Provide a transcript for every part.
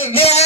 Yeah.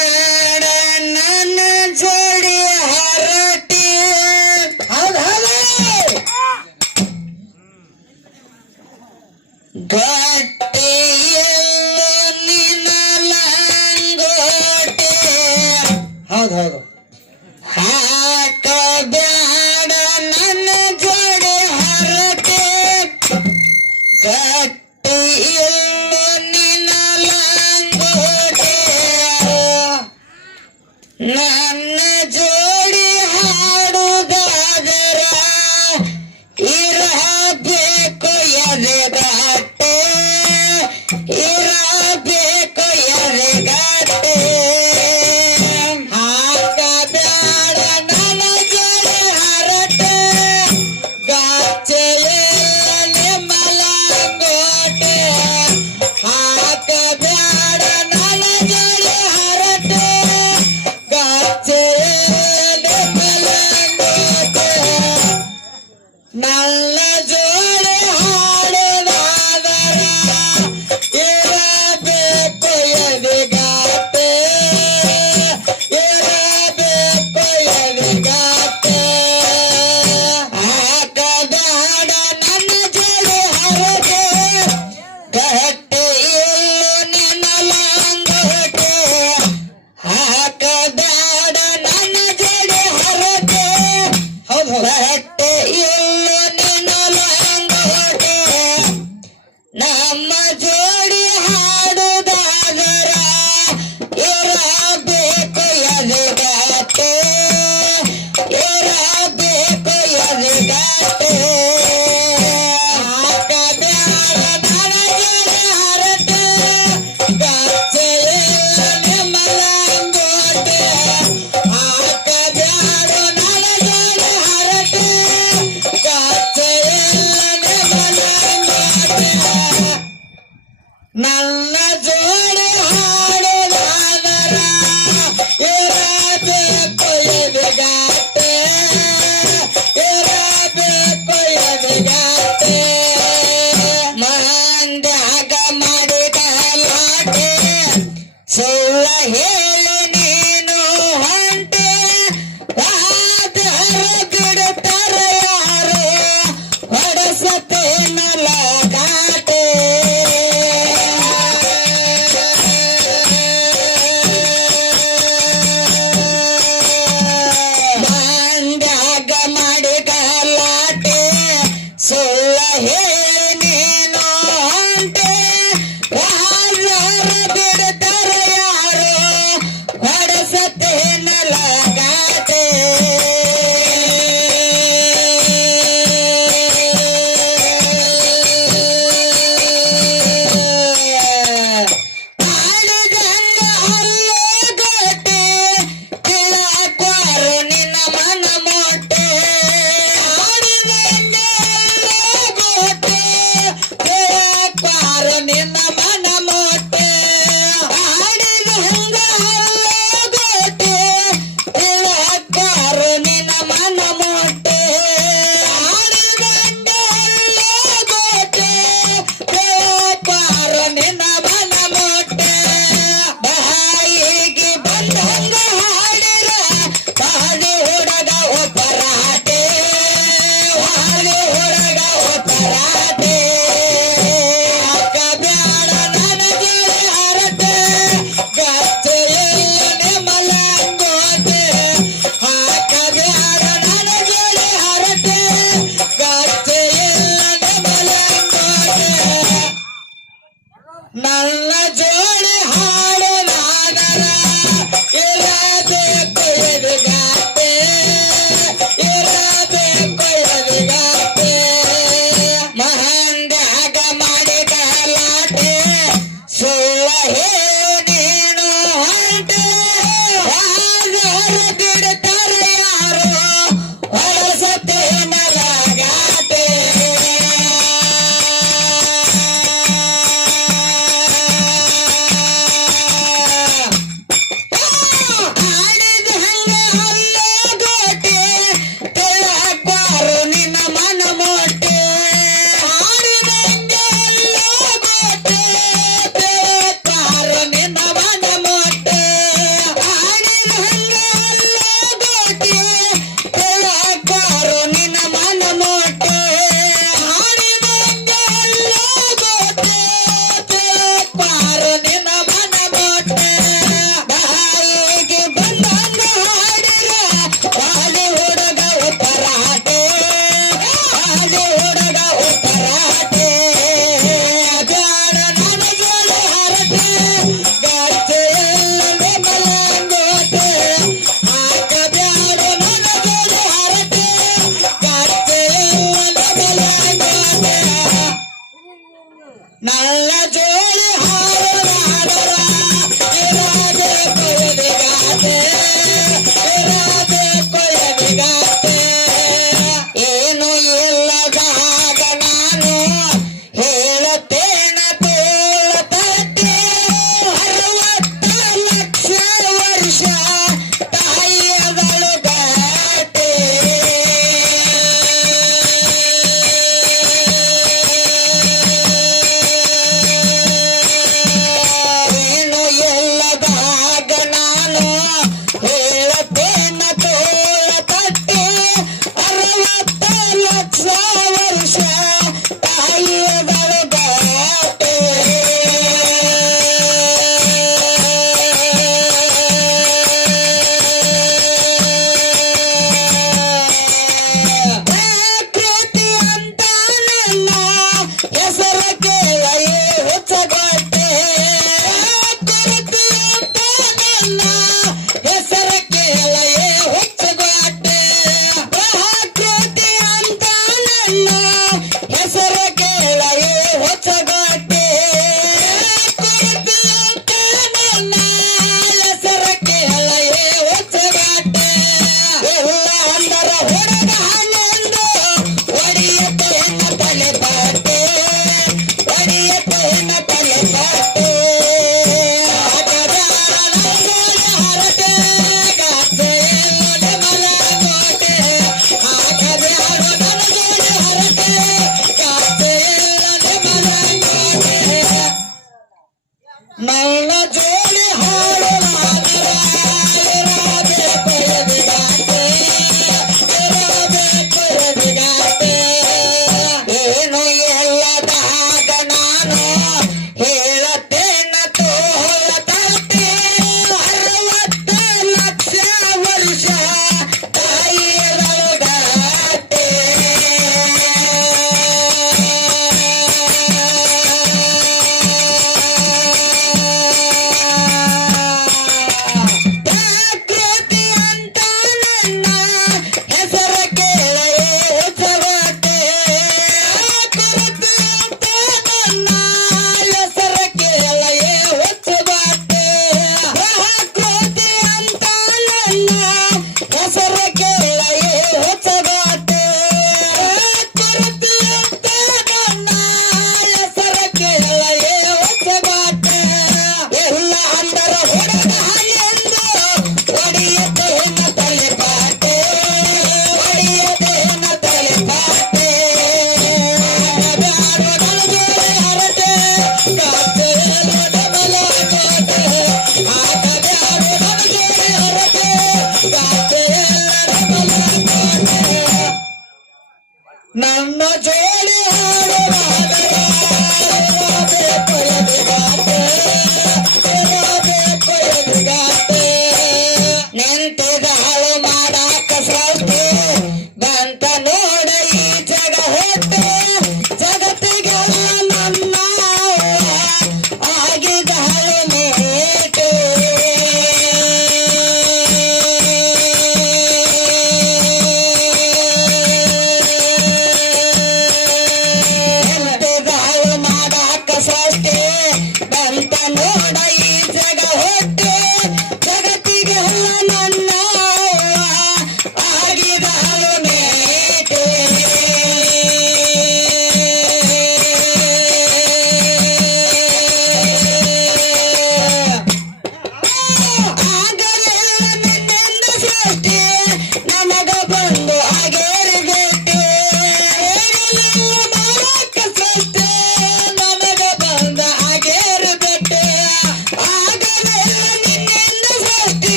again.